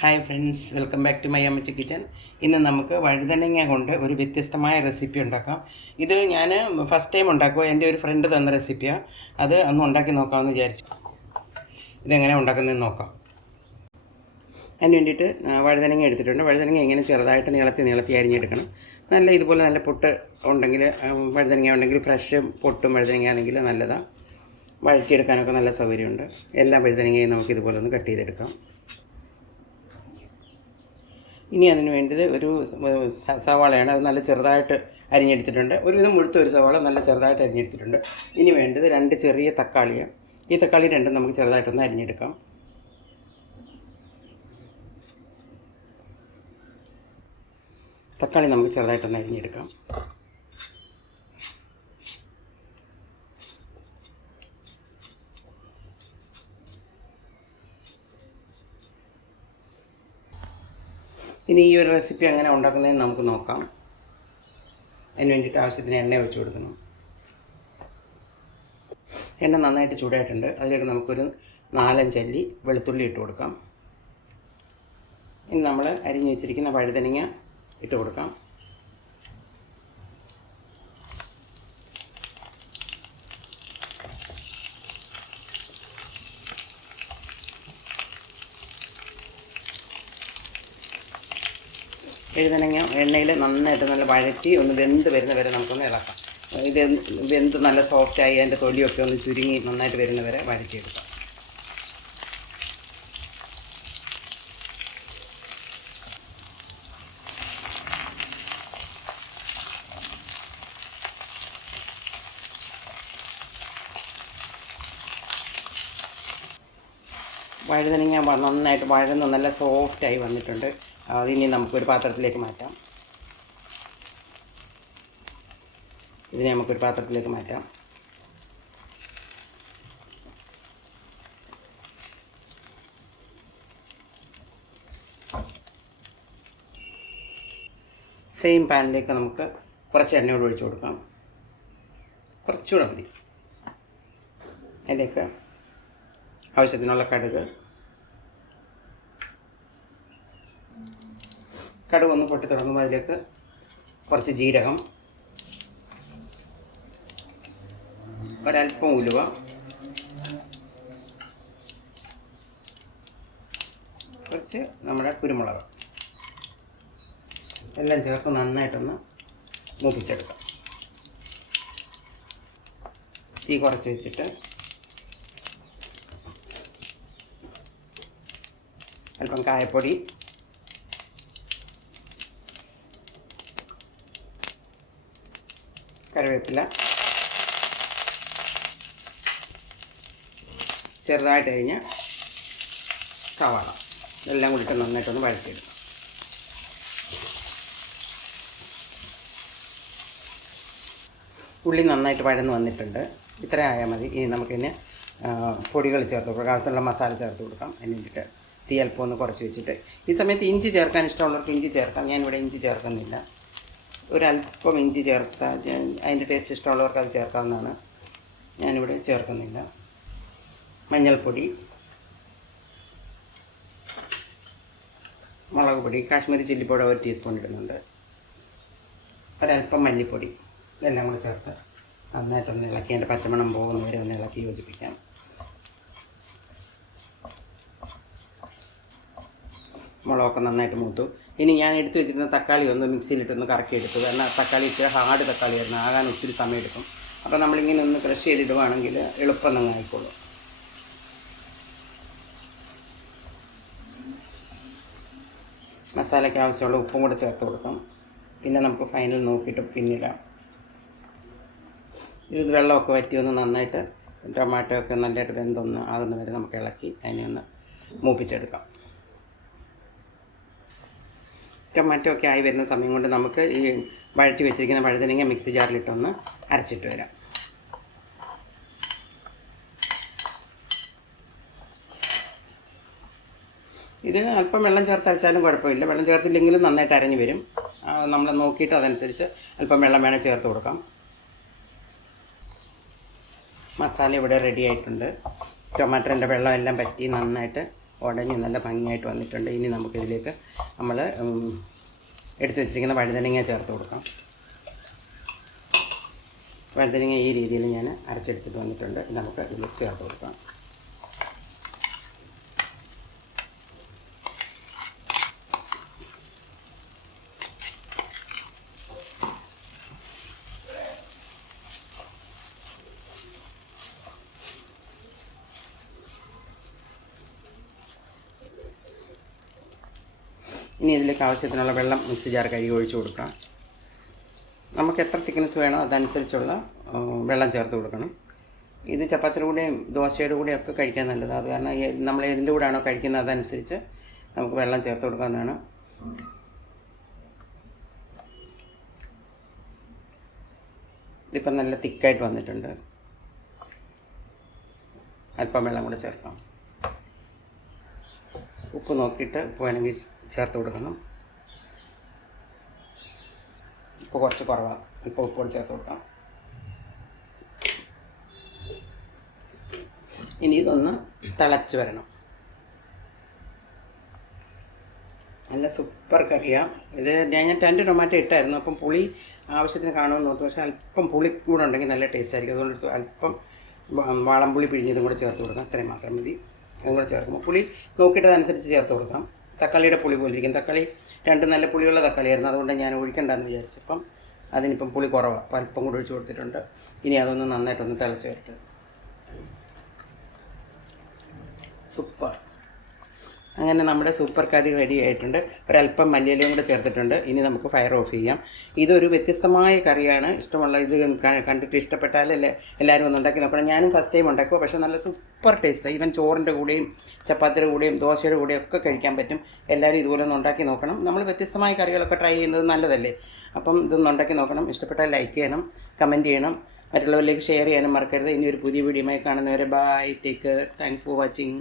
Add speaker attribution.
Speaker 1: Hi friends welcome back to my Ammachi kitchen ഇന്ന് നമുക്ക് വഴുതനങ്ങ കൊണ്ട് ഒരു വ്യത്യസ്തമായ റെസിപ്പി ഉണ്ടാക്കാം. ഇത് ഞാൻ ഫസ്റ്റ് ടൈം ഉണ്ടാക്കുക എന്റെ ഒരു ഫ്രണ്ട് തന്ന റെസിപ്പിയാണ് അത് അന്ന് ഉണ്ടാക്കി നോക്കാമെന്ന് വിചാരിച്ചു. ഇതെങ്ങനെ ഉണ്ടാക്കുന്നതെന്ന് നോക്കാം. അതിന് വേണ്ടിയിട്ട് വഴുതനങ്ങ എടുത്തിട്ടുണ്ട്. വഴുതനങ്ങ ഇങ്ങനെ ചെറുതായിട്ട് നീളത്തി നീളത്തി അരിഞ്ഞെടുക്കണം. നല്ല ഇതുപോലെ നല്ല പൊട്ട് ഉണ്ടെങ്കിൽ വഴുതനങ്ങ ഉണ്ടെങ്കിൽ ഫ്രഷ് പൊട്ടും വഴുതനങ്ങ ആണെങ്കിൽ നല്ലതാണ് വഴറ്റിയെടുക്കാനൊക്കെ നല്ല സൗകര്യമുണ്ട്. എല്ലാ വഴുതനങ്ങയും നമുക്ക് ഇതുപോലെ ഒന്ന് കട്ട് ചെയ്തെടുക്കാം. ഇനി അതിന് വേണ്ടത് ഒരു സവാളയാണ്. അത് നല്ല ചെറുതായിട്ട് അരിഞ്ഞെടുത്തിട്ടുണ്ട്. ഒരുവിധം മുഴുത്ത ഒരു സവാള നല്ല ചെറുതായിട്ട് അരിഞ്ഞെടുത്തിട്ടുണ്ട്. ഇനി വേണ്ടത് രണ്ട് ചെറിയ തക്കാളിയാണ് ഈ തക്കാളി രണ്ടും നമുക്ക് ചെറുതായിട്ടൊന്ന് അരിഞ്ഞെടുക്കാം. തക്കാളി നമുക്ക് ചെറുതായിട്ടൊന്ന് അരിഞ്ഞെടുക്കാം. ഇനി ഈ ഒരു റെസിപ്പി എങ്ങനെ ഉണ്ടാക്കുന്നതെന്ന് നമുക്ക് നോക്കാം. അതിന് വേണ്ടിയിട്ട് ആവശ്യത്തിന് എണ്ണ ഒഴിച്ചു കൊടുക്കണം. എണ്ണ നന്നായിട്ട് ചൂടായിട്ടുണ്ട്. അതിലേക്ക് നമുക്കൊരു നാലഞ്ചല്ലി വെളുത്തുള്ളി ഇട്ട് കൊടുക്കാം. ഇനി നമ്മൾ അരിഞ്ഞു വെച്ചിരിക്കുന്ന വഴുതനങ്ങ ഇട്ട് കൊടുക്കാം. എഴുതനങ്ങ എണ്ണയിൽ നന്നായിട്ട് നല്ല വഴറ്റി ഒന്ന് വെന്ത് വരുന്ന വരെ നമുക്കൊന്ന് ഇളക്കാം. ഇത് വെന്ത് നല്ല സോഫ്റ്റായി അതിന്റെ തൊലിയൊക്കെ ഒന്ന് ചുരുങ്ങി നന്നായിട്ട് വരുന്ന വരെ വഴറ്റിയെടുക്കാം. വഴുതനങ്ങ നന്നായിട്ട് വഴന്ന് നല്ല സോഫ്റ്റായി വന്നിട്ടുണ്ട്. അതിനി നമുക്കൊരു പാത്രത്തിലേക്ക് മാറ്റാം. ഇതിനെ നമുക്കൊരു പാത്രത്തിലേക്ക് മാറ്റാം. സെയിം പാനിലേക്ക് നമുക്ക് കുറച്ച് എണ്ണ കൂടെ ഒഴിച്ചു കൊടുക്കാം. കുറച്ചുകൂടെ മതി. അതിലേക്ക് ആവശ്യത്തിനുള്ള കടുക് കടുക് ഒന്ന് പൊട്ടി തുടങ്ങുമ്പോൾ അതിലേക്ക് കുറച്ച് ജീരകം ഒരല്പം ഉലുവ കുറച്ച് നമ്മുടെ കുരുമുളക്. എല്ലാം ചേർത്ത് നന്നായിട്ടൊന്ന് മൂപ്പിച്ചെടുക്കാം. തീ കുറച്ച് വെച്ചിട്ട് അല്പം കായപ്പൊടി കറിവേപ്പില. ചെറുതായിട്ട് കഴിഞ്ഞ് സവാള. ഇതെല്ലാം കൂടിയിട്ട് നന്നായിട്ടൊന്ന് വഴറ്റിയിടും ഉള്ളി നന്നായിട്ട് വഴന്ന് വന്നിട്ടുണ്ട്. ഇത്ര ആയാൽ മതി. ഇനി നമുക്കിന് പൊടികൾ ചേർത്ത് കൊടുക്കാം. മസാല ചേർത്ത് കൊടുക്കാം. വേണ്ടിയിട്ട് തീ അല്പം ഒന്ന് കുറച്ച് വെച്ചിട്ട്. ഈ സമയത്ത് ഇഞ്ചി ചേർക്കാൻ ഇഷ്ടമുള്ളവർക്ക് ഇഞ്ചി ചേർക്കാം. ഞാനിവിടെ ഇഞ്ചി ചേർക്കുന്നില്ല. ഒരല്പം ഇഞ്ചി ചേർത്താൽ അതിന്റെ ടേസ്റ്റ് ഇഷ്ടമുള്ളവർക്ക് അത് ചേർക്കാവുന്നതാണ്. ഞാനിവിടെ ചേർക്കുന്നില്ല. മഞ്ഞൾപ്പൊടി മുളക് പൊടി കാശ്മീരി ചില്ലിപ്പൊടി ഒരു ടീസ്പൂൺ ഇടുന്നുണ്ട്. ഒരല്പം മല്ലിപ്പൊടി ഇതെല്ലാം കൂടെ ചേർത്ത് നന്നായിട്ടൊന്ന് ഇളക്കി അതിന്റെ പച്ചമണം പോകുന്നവരെ ഒന്ന് ഇളക്കി യോജിപ്പിക്കാം. മുളകൊക്കെ നന്നായിട്ട് മൂത്തു. ഇനി ഞാൻ എടുത്തു വെച്ചിരുന്ന തക്കാളി ഒന്ന് മിക്സിയിലിട്ടൊന്ന് കറക്കി എടുത്തു കാരണം തക്കാളി ഇച്ചിരി ഹാർഡ് തക്കാളിയായിരുന്നു. ആകാൻ ഒത്തിരി സമയം എടുക്കും അപ്പോൾ നമ്മളിങ്ങനെ ഒന്ന് ക്രഷ് ചെയ്തിടുവാണെങ്കിൽ എളുപ്പം അങ്ങ് ആയിക്കോളും. മസാലയ്ക്ക് ആവശ്യമുള്ള ഉപ്പും കൂടെ ചേർത്ത് കൊടുക്കാം. പിന്നെ നമുക്ക് ഫൈനൽ നോക്കിയിട്ട് പിന്നിടാം. ഇത് വെള്ളമൊക്കെ വറ്റി ഒന്ന് നന്നായിട്ട് ടൊമാറ്റോ ഒക്കെ നല്ലതായിട്ട് വെന്തൊന്ന് ആകുന്ന വരെ നമുക്ക് ഇളക്കി അതിനെ ഒന്ന് മൂപ്പിച്ചെടുക്കാം. ടൊമാറ്റോ ഒക്കെ ആയി വരുന്ന സമയം കൊണ്ട് നമുക്ക് ഈ വഴറ്റി വെച്ചിരിക്കുന്ന വഴുതനങ്ങ മിക്സി ജാറിലിട്ടൊന്ന് അരച്ചിട്ട് വരാം. ഇത് അല്പം വെള്ളം ചേർത്ത് അരച്ചാലും കുഴപ്പമില്ല. വെള്ളം ചേർത്തില്ലെങ്കിലും നന്നായിട്ട് അരഞ്ഞു വരും. നമ്മൾ നോക്കിയിട്ട് അതനുസരിച്ച് അല്പം വെള്ളം വേണേൽ ചേർത്ത് കൊടുക്കാം. മസാല ഇവിടെ റെഡി ആയിട്ടുണ്ട്. ടൊമാറ്റോന്റെ വെള്ളം എല്ലാം പറ്റി നന്നായിട്ട് ഉടഞ്ഞ് നല്ല ഭംഗിയായിട്ട് വന്നിട്ടുണ്ട്. ഇനി നമുക്കിതിലേക്ക് നമ്മൾ എടുത്തു വെച്ചിരിക്കുന്ന വഴുതനങ്ങ ചേർത്ത് കൊടുക്കാം. വഴുതനങ്ങ ഈ രീതിയിൽ ഞാൻ അരച്ചെടുത്തിട്ട് വന്നിട്ടുണ്ട്. നമുക്ക് ഇതിലേക്ക് ചേർത്ത് കൊടുക്കാം. ഇനി ഇതിലേക്ക് ആവശ്യത്തിനുള്ള വെള്ളം മിക്സി ജാർ കഴുകി ഒഴിച്ചു കൊടുക്കാം. നമുക്ക് എത്ര തിക്നെസ് വേണോ അതനുസരിച്ചുള്ള വെള്ളം ചേർത്ത് കൊടുക്കണം. ഇത് ചപ്പാത്തിയുടെ കൂടെയും ദോശയുടെ കൂടെയും ഒക്കെ കഴിക്കാൻ നല്ലത്. അത് കാരണം നമ്മൾ ഏതിന്റെ കൂടെയാണോ കഴിക്കുന്നത് അതനുസരിച്ച് നമുക്ക് വെള്ളം ചേർത്ത് കൊടുക്കാവുന്നതാണ്. ഇതിപ്പം നല്ല തിക്കായിട്ട് വന്നിട്ടുണ്ട്. അല്പം വെള്ളം കൂടെ ചേർക്കാം. ഉപ്പ് നോക്കിയിട്ട് വേണമെങ്കിൽ ചേർത്ത് കൊടുക്കണം. ഇപ്പോൾ കുറച്ച് കുറവാണ് ഇപ്പോൾ ഉപ്പ് കൂടി ചേർത്ത് കൊടുക്കാം. ഇനി ഇതൊന്ന് തിളച്ച് വരണം. നല്ല സൂപ്പർ കറിയാണ് ഇത് ഞാൻ ഞാൻ രണ്ട് ടൊമാറ്റോ ഇട്ടായിരുന്നു. അപ്പം പുളി ആവശ്യത്തിന് കാണുമെന്ന് നോക്കി പക്ഷേ അല്പം പുളി കൂടെ ഉണ്ടെങ്കിൽ നല്ല ടേസ്റ്റ് ആയിരിക്കും. അതുകൊണ്ട് അല്പം വാളം വാളംപുളി പിഴിഞ്ഞതും കൂടെ ചേർത്ത് കൊടുക്കാം. അത്രയും മാത്രം മതി. അതും കൂടെ ചേർക്കുമ്പോൾ പുളി നോക്കിയിട്ടതനുസരിച്ച് ചേർത്ത് കൊടുക്കാം. തക്കാളിയുടെ പുളി പോലെ ഇരിക്കും തക്കാളി രണ്ട് നല്ല പുളിയുള്ള തക്കാളിയായിരുന്നു. അതുകൊണ്ട് ഞാൻ ഒഴിക്കണ്ടെന്ന് വിചാരിച്ചപ്പം അതിനിപ്പം പുളി കുറവാണ് അപ്പം അല്പം കൂടെ ഒഴിച്ച് കൊടുത്തിട്ടുണ്ട്. ഇനി അതൊന്ന് നന്നായിട്ടൊന്ന് തിളച്ച് വരട്ടെ. സൂപ്പർ. അങ്ങനെ നമ്മുടെ സൂപ്പർ കറി റെഡി ആയിട്ടുണ്ട്. ഒരല്പം മല്ലിയിലയും കൂടെ ചേർത്തിട്ടുണ്ട്. ഇനി നമുക്ക് ഫയർ ഓഫ് ചെയ്യാം. ഇതൊരു വ്യത്യസ്തമായ കറിയാണ്. ഇഷ്ടമുള്ള ഇത് കണ്ടിട്ട് ഇഷ്ടപ്പെട്ടാൽ എല്ലാവരും ഒന്ന് ഉണ്ടാക്കി നോക്കണം. ഞാനും ഫസ്റ്റ് ടൈം ഉണ്ടാക്കുക പക്ഷേ നല്ല സൂപ്പർ ടേസ്റ്റ് ഈവൻ ചോറിന്റെ കൂടെയും ചപ്പാത്തിയുടെ കൂടെയും ദോശയുടെ കൂടെയും ഒക്കെ കഴിക്കാൻ പറ്റും. എല്ലാവരും ഇതുപോലെ ഒന്ന് ഉണ്ടാക്കി നോക്കണം. നമ്മൾ വ്യത്യസ്തമായ കറികളൊക്കെ ട്രൈ ചെയ്യുന്നത് നല്ലതല്ലേ? അപ്പം ഇതൊന്ന് ഉണ്ടാക്കി നോക്കണം. ഇഷ്ടപ്പെട്ടാൽ ലൈക്ക് ചെയ്യണം കമന്റ് ചെയ്യണം. മറ്റുള്ളവരിലേക്ക് ഷെയർ ചെയ്യാനും മറക്കരുത്. ഇനി ഒരു പുതിയ വീഡിയോയുമായി കാണുന്നവരെ bye take care thanks for watching